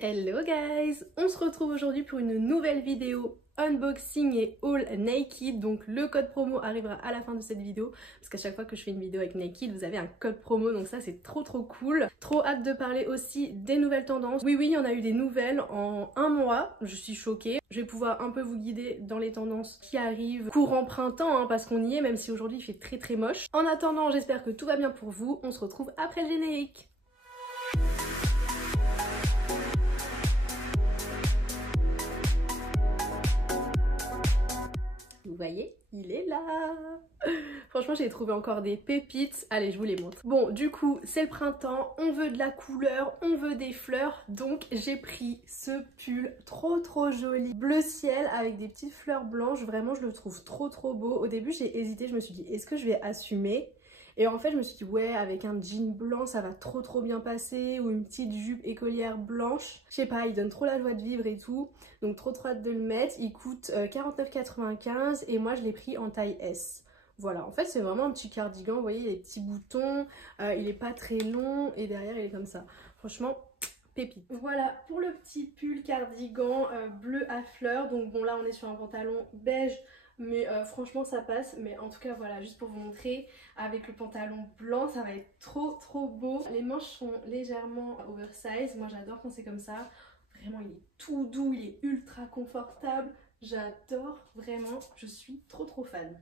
Hello guys, on se retrouve aujourd'hui pour une nouvelle vidéo unboxing et haul Naked. Donc le code promo arrivera à la fin de cette vidéo parce qu'à chaque fois que je fais une vidéo avec Naked vous avez un code promo, donc ça c'est trop cool. Trop hâte de parler aussi des nouvelles tendances. Oui il y en a eu des nouvelles en un mois, je suis choquée. Je vais pouvoir un peu vous guider dans les tendances qui arrivent courant printemps parce qu'on y est, même si aujourd'hui il fait très moche. En attendant, j'espère que tout va bien pour vous, on se retrouve après le générique. Vous voyez, il est là. Franchement, j'ai trouvé encore des pépites. Allez, je vous les montre. Bon, du coup, c'est le printemps. On veut de la couleur, on veut des fleurs. Donc, j'ai pris ce pull trop joli. Bleu ciel avec des petites fleurs blanches. Vraiment, je le trouve trop beau. Au début, j'ai hésité. Je me suis dit, est-ce que je vais assumer ? Et en fait, je me suis dit, ouais, avec un jean blanc, ça va trop bien passer. Ou une petite jupe écolière blanche. Je sais pas, il donne trop la joie de vivre et tout. Donc, trop hâte de le mettre. Il coûte 49,95 et moi, je l'ai pris en taille S. Voilà, en fait, c'est vraiment un petit cardigan. Vous voyez, il y a des petits boutons. Il est pas très long et derrière, il est comme ça. Franchement, pépite. Voilà pour le petit pull cardigan bleu à fleurs. Donc, bon, là, on est sur un pantalon beige. Mais franchement ça passe, mais en tout cas voilà, juste pour vous montrer, avec le pantalon blanc ça va être trop beau. Les manches sont légèrement oversize, moi j'adore quand c'est comme ça. Vraiment il est tout doux, il est ultra confortable, j'adore vraiment, je suis trop fan.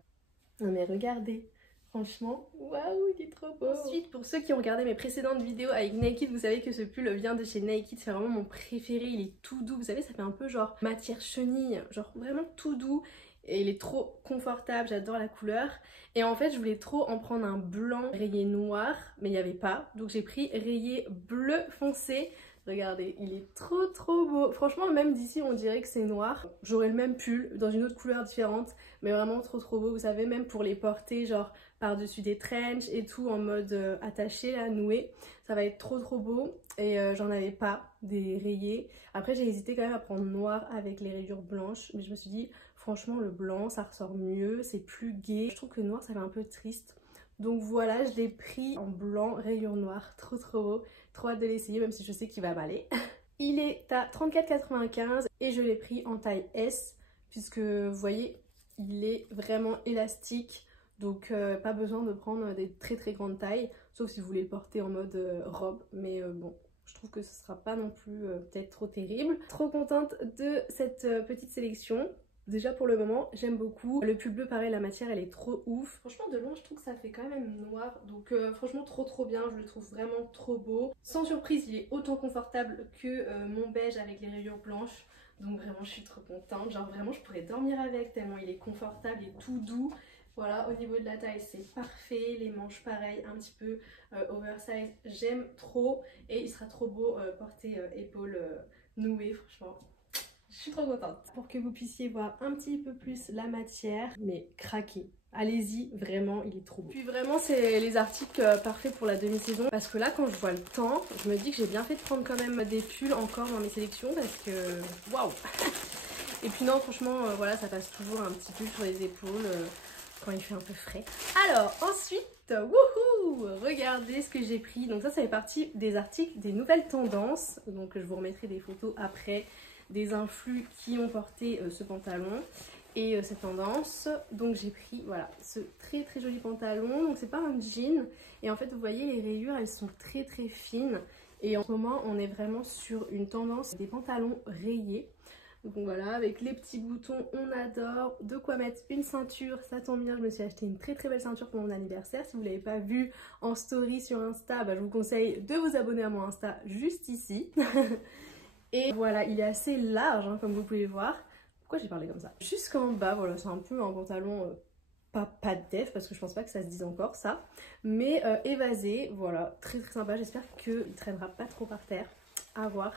Non mais regardez, franchement, waouh il est trop beau. Ensuite pour ceux qui ont regardé mes précédentes vidéos avec Naked, vous savez que ce pull vient de chez Naked, c'est vraiment mon préféré, il est tout doux, vous savez ça fait un peu genre matière chenille, genre vraiment tout doux. Et il est trop confortable, j'adore la couleur. Et en fait je voulais trop en prendre un blanc rayé noir, mais il n'y avait pas. Donc j'ai pris rayé bleu foncé. Regardez, il est trop beau. Franchement même d'ici on dirait que c'est noir. J'aurais le même pull dans une autre couleur différente, mais vraiment trop beau. Vous savez, même pour les porter genre par-dessus des trenches et tout en mode attaché là, noué. Ça va être trop beau. Et j'en avais pas des rayés. Après j'ai hésité quand même à prendre noir avec les rayures blanches, mais je me suis dit franchement le blanc ça ressort mieux, c'est plus gai. Je trouve que le noir ça fait un peu triste. Donc voilà, je l'ai pris en blanc, rayure noire, trop beau. Trop hâte de l'essayer même si je sais qu'il va m'aller. Il est à 34,95 et je l'ai pris en taille S puisque vous voyez il est vraiment élastique. Donc pas besoin de prendre des très grandes tailles, sauf si vous voulez le porter en mode robe. Mais bon, je trouve que ce sera pas non plus peut-être trop terrible. Trop contente de cette petite sélection. Déjà pour le moment, j'aime beaucoup. Le pull bleu, pareil, la matière, elle est trop ouf. Franchement, de loin, je trouve que ça fait quand même noir. Donc franchement, trop bien. Je le trouve vraiment trop beau. Sans surprise, il est autant confortable que mon beige avec les rayures blanches. Donc vraiment, je suis trop contente. Genre vraiment, je pourrais dormir avec tellement il est confortable et tout doux. Voilà, au niveau de la taille, c'est parfait. Les manches, pareil, un petit peu oversize. J'aime trop. Et il sera trop beau porté épaules nouées, franchement. Je suis trop contente. Pour que vous puissiez voir un petit peu plus la matière, mais craquez. Allez-y, vraiment, il est trop beau. Puis vraiment, c'est les articles parfaits pour la demi-saison. Parce que là, quand je vois le temps, je me dis que j'ai bien fait de prendre quand même des pulls encore dans mes sélections. Parce que, waouh. Et puis non, franchement, voilà, ça passe toujours un petit pull sur les épaules quand il fait un peu frais. Alors, ensuite, wouhou, regardez ce que j'ai pris. Donc ça fait partie des articles des nouvelles tendances. Donc je vous remettrai des photos après des influx qui ont porté ce pantalon et cette tendance. Donc j'ai pris voilà ce très joli pantalon. Donc c'est pas un jean et en fait vous voyez les rayures elles sont très fines et en ce moment on est vraiment sur une tendance des pantalons rayés. Donc voilà, avec les petits boutons, on adore. De quoi mettre une ceinture, ça tombe bien, je me suis acheté une très belle ceinture pour mon anniversaire. Si vous ne l'avez pas vu en story sur Insta, bah, je vous conseille de vous abonner à mon Insta juste ici. Et voilà, il est assez large, hein, comme vous pouvez voir. Pourquoi j'ai parlé comme ça? Jusqu'en bas, voilà, c'est un peu un pantalon pas de def, parce que je pense pas que ça se dise encore ça. Mais évasé, voilà, très sympa. J'espère qu'il ne traînera pas trop par terre. À voir.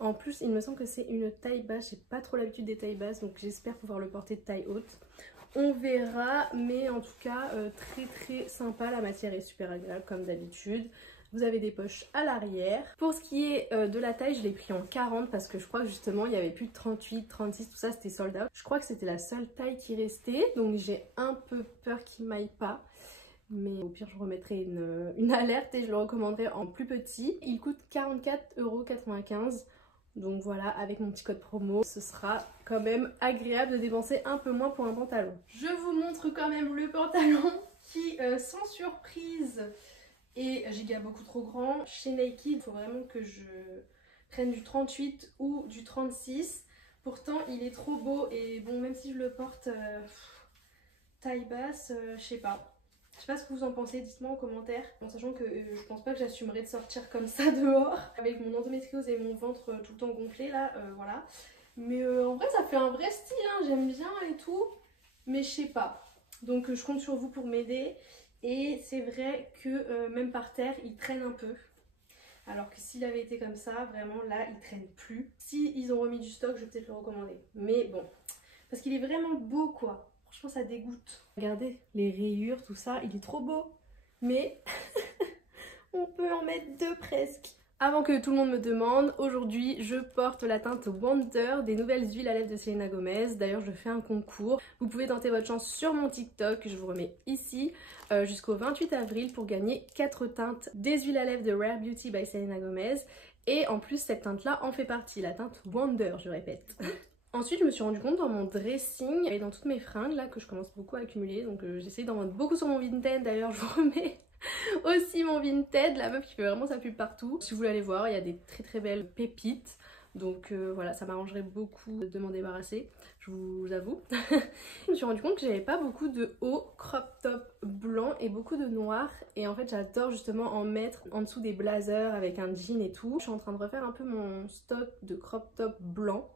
En plus, il me semble que c'est une taille basse. J'ai pas trop l'habitude des tailles basses, donc j'espère pouvoir le porter de taille haute. On verra, mais en tout cas, très sympa. La matière est super agréable, comme d'habitude. Vous avez des poches à l'arrière. Pour ce qui est de la taille, je l'ai pris en 40 parce que je crois que justement, il n'y avait plus de 38, 36, tout ça, c'était sold out. Je crois que c'était la seule taille qui restait, donc j'ai un peu peur qu'il m'aille pas. Mais au pire je remettrai une alerte et je le recommanderai en plus petit. Il coûte 44,95 €. Donc voilà, avec mon petit code promo, ce sera quand même agréable de dépenser un peu moins pour un pantalon. Je vous montre quand même le pantalon qui, sans surprise, est giga beaucoup trop grand. Chez Nike, il faut vraiment que je prenne du 38 ou du 36. Pourtant, il est trop beau et bon, même si je le porte taille basse, je sais pas. Je sais pas ce que vous en pensez, dites-moi en commentaire. En sachant que je pense pas que j'assumerai de sortir comme ça dehors. Avec mon endométriose et mon ventre tout le temps gonflé là, voilà. Mais en vrai ça fait un vrai style, hein, j'aime bien et tout. Mais je sais pas. Donc je compte sur vous pour m'aider. Et c'est vrai que même par terre, il traîne un peu. Alors que s'il avait été comme ça, vraiment là, il traîne plus. Si ils ont remis du stock, je vais peut-être le recommander. Mais bon, parce qu'il est vraiment beau quoi. Franchement, ça dégoûte. Regardez, les rayures, tout ça, il est trop beau. Mais on peut en mettre deux presque. Avant que tout le monde me demande, aujourd'hui je porte la teinte Wonder des nouvelles huiles à lèvres de Selena Gomez. D'ailleurs je fais un concours, vous pouvez tenter votre chance sur mon TikTok, je vous remets ici, jusqu'au 28 avril pour gagner 4 teintes des huiles à lèvres de Rare Beauty by Selena Gomez. Et en plus cette teinte là en fait partie, la teinte Wonder je répète. Ensuite je me suis rendu compte dans mon dressing et dans toutes mes fringues là que je commence beaucoup à accumuler, donc j'essaye d'en mettre beaucoup sur mon Vinted. D'ailleurs je vous remets aussi mon Vinted, la meuf qui fait vraiment sa pub partout. Si vous voulez aller voir, il y a des très belles pépites. Donc voilà, ça m'arrangerait beaucoup de m'en débarrasser, je vous avoue. Je me suis rendu compte que j'avais pas beaucoup de hauts crop top blancs et beaucoup de noirs. Et en fait j'adore justement en mettre en dessous des blazers avec un jean et tout. Je suis en train de refaire un peu mon stock de crop top blanc.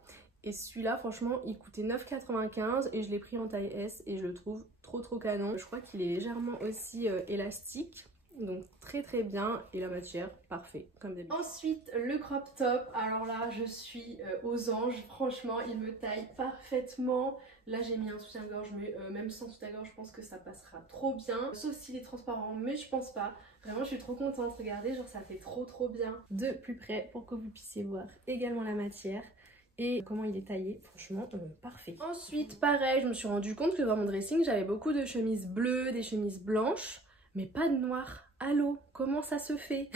Et celui-là franchement il coûtait 9,95 et je l'ai pris en taille S et je le trouve trop canon. Je crois qu'il est légèrement aussi élastique. Donc très bien et la matière parfait comme d'habitude. Ensuite le crop top, alors là je suis aux anges, franchement il me taille parfaitement. Là j'ai mis un soutien-gorge mais même sans soutien-gorge je pense que ça passera trop bien. Sauf s'il est transparent mais je pense pas. Vraiment je suis trop contente, regardez genre ça fait trop bien. De plus près pour que vous puissiez voir également la matière. Et comment il est taillé, franchement parfait. Ensuite pareil, je me suis rendu compte que dans mon dressing j'avais beaucoup de chemises bleues, des chemises blanches, mais pas de noir. Allô, comment ça se fait?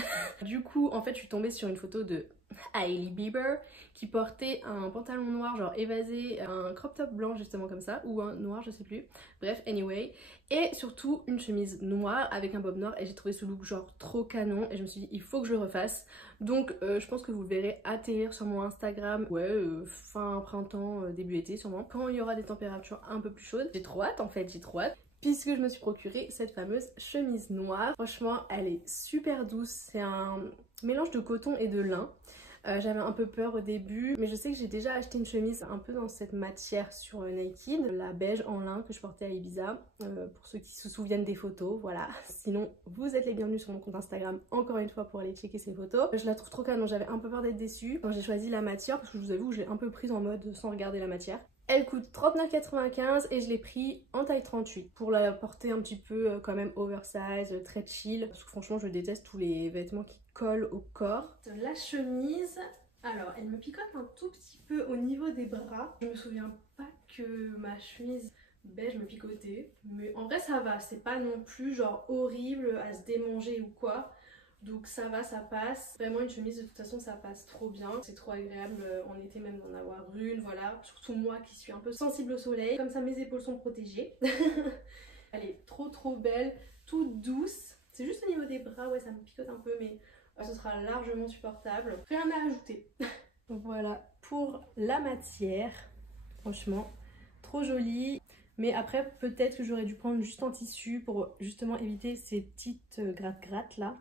Du coup en fait je suis tombée sur une photo de Hailey Bieber qui portait un pantalon noir genre évasé, un crop top blanc justement comme ça, ou un noir je sais plus, bref anyway, et surtout une chemise noire avec un bob noir et j'ai trouvé ce look genre trop canon et je me suis dit il faut que je le refasse. Donc je pense que vous le verrez atterrir sur mon Instagram, ouais fin printemps, début été sûrement, quand il y aura des températures un peu plus chaudes. J'ai trop hâte en fait, j'ai trop hâte. Puisque je me suis procuré cette fameuse chemise noire. Franchement elle est super douce, c'est un mélange de coton et de lin. J'avais un peu peur au début, mais je sais que j'ai déjà acheté une chemise un peu dans cette matière sur Naked, la beige en lin que je portais à Ibiza, pour ceux qui se souviennent des photos, voilà. Sinon, vous êtes les bienvenus sur mon compte Instagram, encore une fois, pour aller checker ces photos. Je la trouve trop canon, j'avais un peu peur d'être déçue quand j'ai choisi la matière, parce que je vous avoue, je l'ai un peu prise en mode sans regarder la matière. Elle coûte 39,95 et je l'ai pris en taille 38 pour la porter un petit peu quand même oversize, très chill, parce que franchement je déteste tous les vêtements qui collent au corps. La chemise, alors elle me picote un tout petit peu au niveau des bras. Je me souviens pas que ma chemise beige me picotait, mais en vrai ça va, c'est pas non plus genre horrible à se démanger ou quoi. Donc ça va, ça passe. Vraiment une chemise de toute façon ça passe trop bien. C'est trop agréable en été même d'en avoir une, voilà. Surtout moi qui suis un peu sensible au soleil. Comme ça mes épaules sont protégées. Elle est trop belle, toute douce. C'est juste au niveau des bras, ouais ça me picote un peu mais ce sera largement supportable. Rien à ajouter. Voilà pour la matière. Franchement, trop jolie. Mais après peut-être que j'aurais dû prendre juste en tissu pour justement éviter ces petites gratte-gratte là.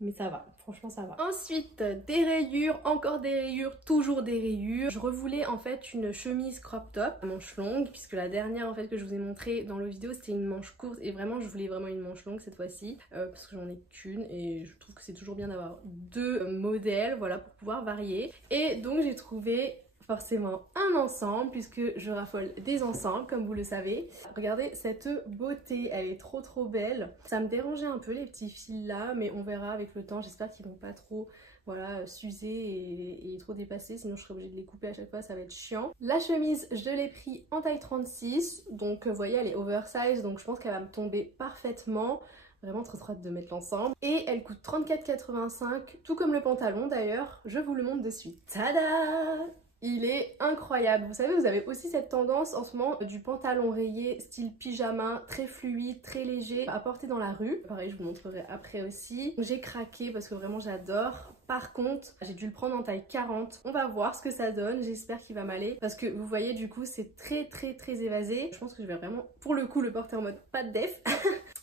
Mais ça va, franchement ça va. Ensuite, des rayures, encore des rayures, toujours des rayures. Je revoulais en fait une chemise crop top à manche longue, puisque la dernière en fait que je vous ai montré dans le vidéo c'était une manche courte et vraiment je voulais vraiment une manche longue cette fois-ci, parce que j'en ai qu'une et je trouve que c'est toujours bien d'avoir deux modèles, voilà, pour pouvoir varier. Et donc j'ai trouvé forcément un ensemble puisque je raffole des ensembles comme vous le savez. Regardez cette beauté, elle est trop belle. Ça me dérangeait un peu les petits fils là mais on verra avec le temps, j'espère qu'ils vont pas trop voilà, s'user et trop dépasser, sinon je serai obligée de les couper à chaque fois, ça va être chiant. La chemise je l'ai pris en taille 36, donc vous voyez elle est oversize donc je pense qu'elle va me tomber parfaitement. Vraiment trop hâte de mettre l'ensemble. Et elle coûte 34,85 €, tout comme le pantalon d'ailleurs. Je vous le montre de suite. Tada! Il est incroyable. Vous savez, vous avez aussi cette tendance en ce moment du pantalon rayé style pyjama, très fluide, très léger, à porter dans la rue. Pareil, je vous montrerai après aussi. J'ai craqué parce que vraiment j'adore. Par contre, j'ai dû le prendre en taille 40. On va voir ce que ça donne. J'espère qu'il va m'aller. Parce que vous voyez, du coup, c'est très évasé. Je pense que je vais vraiment, pour le coup, le porter en mode pas de def.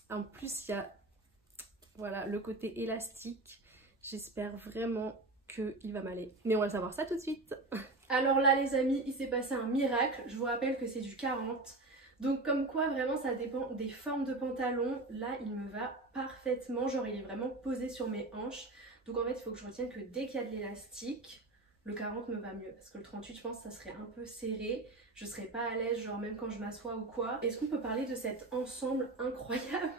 En plus, il y a voilà, le côté élastique. J'espère vraiment qu'il va m'aller. Mais on va savoir ça tout de suite. Alors là les amis, il s'est passé un miracle. Je vous rappelle que c'est du 40. Donc comme quoi vraiment ça dépend des formes de pantalon. Là il me va parfaitement. Genre il est vraiment posé sur mes hanches. Donc en fait il faut que je retienne que dès qu'il y a de l'élastique, le 40 me va mieux. Parce que le 38 je pense que ça serait un peu serré. Je serais pas à l'aise genre même quand je m'assois ou quoi. Est-ce qu'on peut parler de cet ensemble incroyable?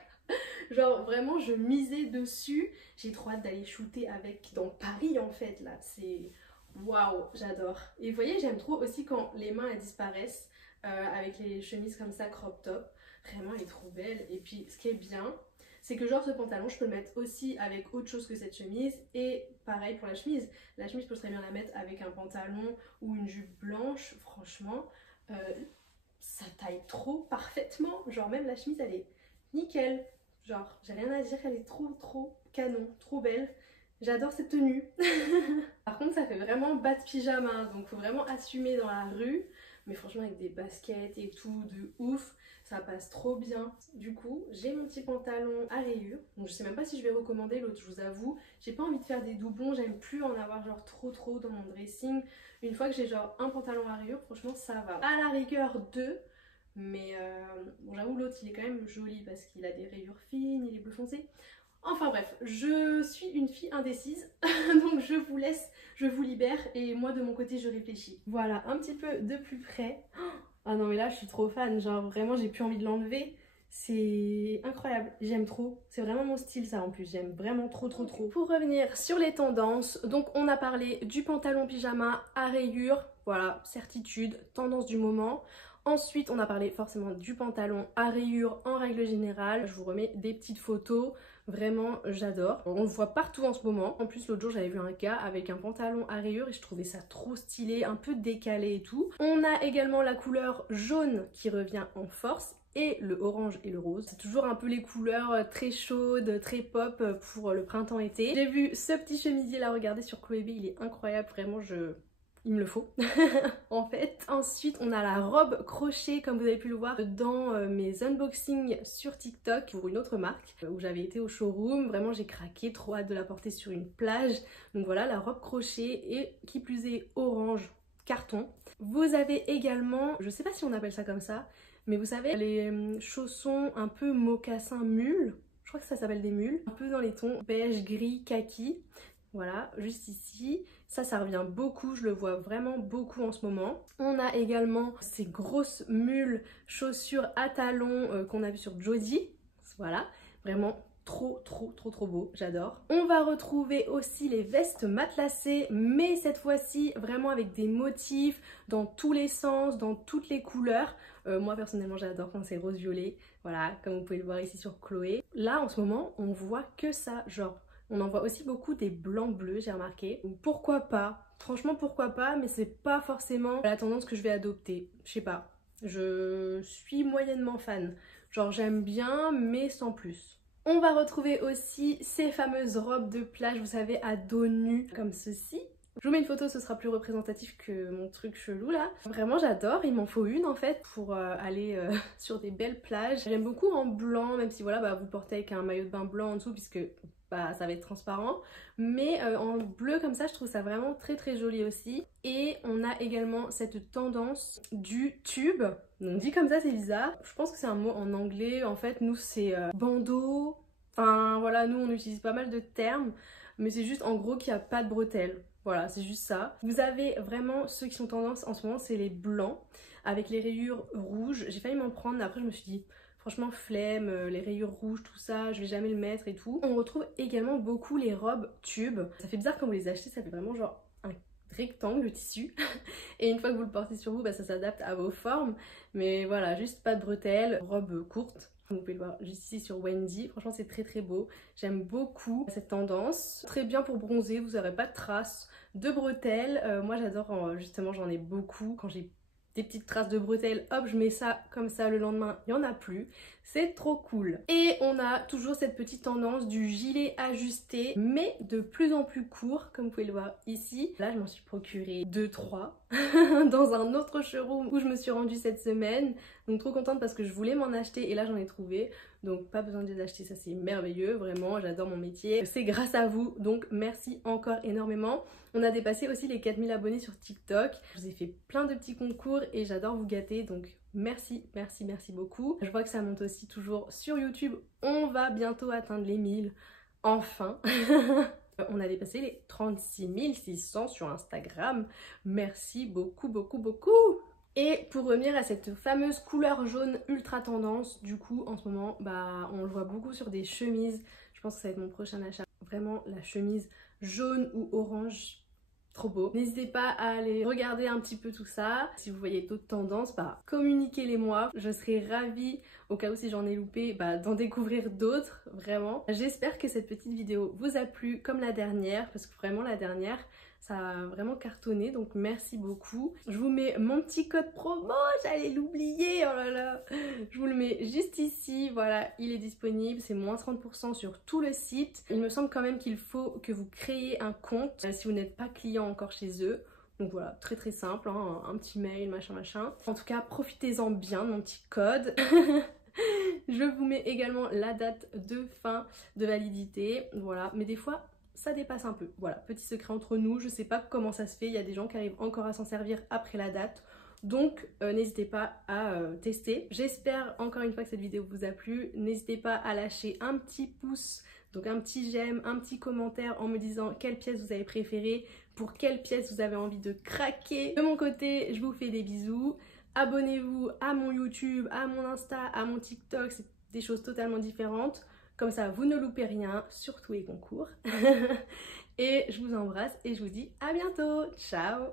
Genre vraiment je misais dessus. J'ai trop hâte d'aller shooter avec dans Paris en fait là. C'est... Waouh, j'adore. Et vous voyez, j'aime trop aussi quand les mains elles disparaissent avec les chemises comme ça, crop top. Vraiment, elle est trop belle. Et puis, ce qui est bien, c'est que genre ce pantalon, je peux le mettre aussi avec autre chose que cette chemise. Et pareil pour la chemise. La chemise, je peux très bien la mettre avec un pantalon ou une jupe blanche. Franchement, ça taille trop parfaitement. Genre même la chemise, elle est nickel. Genre, j'ai rien à dire, elle est trop canon, trop belle. J'adore cette tenue. Par contre ça fait vraiment bas de pyjama, donc faut vraiment assumer dans la rue. Mais franchement avec des baskets et tout de ouf, ça passe trop bien. Du coup j'ai mon petit pantalon à rayures. Donc je sais même pas si je vais recommander l'autre, je vous avoue. J'ai pas envie de faire des doublons, j'aime plus en avoir genre trop dans mon dressing. Une fois que j'ai genre un pantalon à rayures, franchement ça va. À la rigueur 2. Mais bon, j'avoue l'autre il est quand même joli parce qu'il a des rayures fines, il est bleu foncé. Enfin bref, je suis une fille indécise, donc je vous laisse, je vous libère et moi de mon côté je réfléchis. Voilà, un petit peu de plus près. Ah non mais là je suis trop fan, genre vraiment j'ai plus envie de l'enlever. C'est incroyable, j'aime trop. C'est vraiment mon style ça en plus, j'aime vraiment trop. Pour revenir sur les tendances, donc on a parlé du pantalon pyjama à rayures, voilà, certitude, tendance du moment. Ensuite, on a parlé forcément du pantalon à rayures en règle générale. Je vous remets des petites photos. Vraiment, j'adore. On le voit partout en ce moment. En plus, l'autre jour, j'avais vu un gars avec un pantalon à rayures et je trouvais ça trop stylé, un peu décalé et tout. On a également la couleur jaune qui revient en force et le orange et le rose. C'est toujours un peu les couleurs très chaudes, très pop pour le printemps-été. J'ai vu ce petit chemisier là, regardez sur Chloé B, il est incroyable, vraiment il me le faut en fait. Ensuite on a la robe crochet comme vous avez pu le voir dans mes unboxings sur TikTok pour une autre marque où j'avais été au showroom. Vraiment j'ai craqué, trop hâte de la porter sur une plage. Donc voilà la robe crochet et qui plus est orange carton. Vous avez également, je sais pas si on appelle ça comme ça, mais vous savez les chaussons un peu mocassin mule, je crois que ça s'appelle des mules, un peu dans les tons beige, gris, kaki. Voilà, juste ici. Ça revient beaucoup, je le vois vraiment beaucoup en ce moment. On a également ces grosses mules chaussures à talons qu'on a vu sur Jodie. Voilà, vraiment trop beau, j'adore. On va retrouver aussi les vestes matelassées, mais cette fois-ci vraiment avec des motifs dans tous les sens, dans toutes les couleurs. Moi personnellement j'adore quand c'est rose-violet, voilà, comme vous pouvez le voir ici sur Chloé. Là en ce moment on voit que ça, genre on en voit aussi beaucoup des blancs bleus, j'ai remarqué. Pourquoi pas? Franchement pourquoi pas, mais c'est pas forcément la tendance que je vais adopter. Je sais pas, je suis moyennement fan. Genre j'aime bien mais sans plus. On va retrouver aussi ces fameuses robes de plage, vous savez, à dos nu, comme ceci. Je vous mets une photo, ce sera plus représentatif que mon truc chelou là. Vraiment j'adore, il m'en faut une en fait pour aller sur des belles plages. J'aime beaucoup en blanc, même si voilà bah, vous portez avec un maillot de bain blanc en dessous puisque bah, ça va être transparent. Mais en bleu comme ça je trouve ça vraiment très joli aussi. Et on a également cette tendance du tube. Donc dit comme ça c'est bizarre. Je pense que c'est un mot en anglais, en fait nous c'est bandeau. Enfin voilà, nous on utilise pas mal de termes. Mais c'est juste en gros qu'il n'y a pas de bretelles. Voilà, c'est juste ça. Vous avez vraiment ceux qui sont tendance en ce moment, c'est les blancs avec les rayures rouges. J'ai failli m'en prendre, mais après je me suis dit, franchement flemme, les rayures rouges, tout ça, je vais jamais le mettre et tout. On retrouve également beaucoup les robes tubes. Ça fait bizarre quand vous les achetez, ça fait vraiment genre un rectangle le tissu. Et une fois que vous le portez sur vous, bah, ça s'adapte à vos formes. Mais voilà, juste pas de bretelles, robe courte. Vous pouvez le voir juste ici sur Wendy. Franchement, c'est très très beau. J'aime beaucoup cette tendance. Très bien pour bronzer, vous n'aurez pas de traces de bretelles. Moi, j'adore, justement, j'en ai beaucoup. Quand j'ai des petites traces de bretelles, hop, je mets ça comme ça, le lendemain, il n'y en a plus. C'est trop cool. Et on a toujours cette petite tendance du gilet ajusté, mais de plus en plus court, comme vous pouvez le voir ici. Là, je m'en suis procuré 2-3 dans un autre showroom où je me suis rendue cette semaine. Donc trop contente parce que je voulais m'en acheter et là j'en ai trouvé. Donc pas besoin de les acheter, ça c'est merveilleux, vraiment, j'adore mon métier. C'est grâce à vous, donc merci encore énormément. On a dépassé aussi les 4000 abonnés sur TikTok. Je vous ai fait plein de petits concours et j'adore vous gâter, donc merci, merci, merci beaucoup. Je vois que ça monte aussi toujours sur YouTube. On va bientôt atteindre les 1000, enfin. On a dépassé les 36 600 sur Instagram. Merci beaucoup, beaucoup, beaucoup. Et pour revenir à cette fameuse couleur jaune ultra tendance, du coup en ce moment, bah on le voit beaucoup sur des chemises. Je pense que ça va être mon prochain achat. Vraiment la chemise jaune ou orange, trop beau. N'hésitez pas à aller regarder un petit peu tout ça. Si vous voyez d'autres tendances, bah communiquez-les moi. Je serais ravie, au cas où si j'en ai loupé, bah, d'en découvrir d'autres, vraiment. J'espère que cette petite vidéo vous a plu comme la dernière, parce que vraiment la dernière, ça a vraiment cartonné, donc merci beaucoup. Je vous mets mon petit code promo, j'allais l'oublier, oh là là. Je vous le mets juste ici, voilà, il est disponible, c'est moins 30% sur tout le site. Il me semble quand même qu'il faut que vous créez un compte si vous n'êtes pas client encore chez eux. Donc voilà, très très simple, hein, un petit mail, machin machin. En tout cas, profitez-en bien de mon petit code. Je vous mets également la date de fin de validité, voilà, mais des fois ça dépasse un peu. Voilà, petit secret entre nous, je sais pas comment ça se fait, il y a des gens qui arrivent encore à s'en servir après la date. Donc n'hésitez pas à tester. J'espère encore une fois que cette vidéo vous a plu. N'hésitez pas à lâcher un petit pouce, donc un petit j'aime, un petit commentaire en me disant quelle pièce vous avez préférée, pour quelle pièce vous avez envie de craquer. De mon côté, je vous fais des bisous. Abonnez-vous à mon YouTube, à mon Insta, à mon TikTok, c'est des choses totalement différentes. Comme ça, vous ne loupez rien, surtout les concours. Et je vous embrasse et je vous dis à bientôt. Ciao!